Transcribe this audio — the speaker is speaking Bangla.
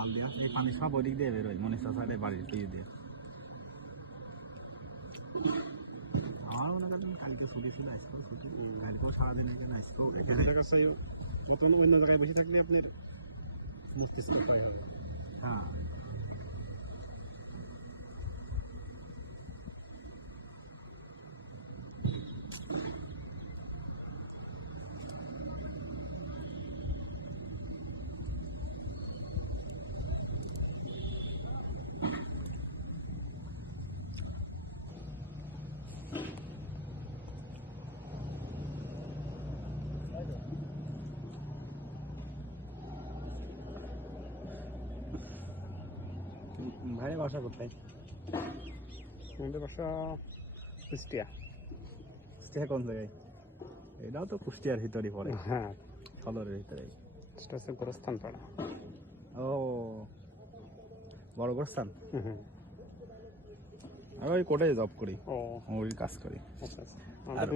জাল দিয়ে এই পানি সব ওদিক দিয়ে বেরোয় মনীষ চাষারে বাড়ির পিছ দিয়ে। আমার মনে করেন কালকে ছুটি ছিল, আসতো ছুটি কালকেও সারাদিন এখানে আসতো। এখানে কাছে মতন অন্য জায়গায় বসে থাকলে আপনার মস্তিষ্ক ফ্রাই হবে। হ্যাঁ ভাইয়ের বাসা কোথায়? আমাদের বাসা কুষ্টিয়া। কুষ্টিয়া কোন জায়গায়? এটাও তো কুষ্টিয়ার ভিতরই পড়ে, হ্যাঁ, সদরের ভিতরে। সেটা হচ্ছে গোরস্থান পাড়া। ও বড় গোরস্থান। হুম। আমি ওই কোর্টে জব করি, ও ওই কাজ করি। আচ্ছা আচ্ছা। আর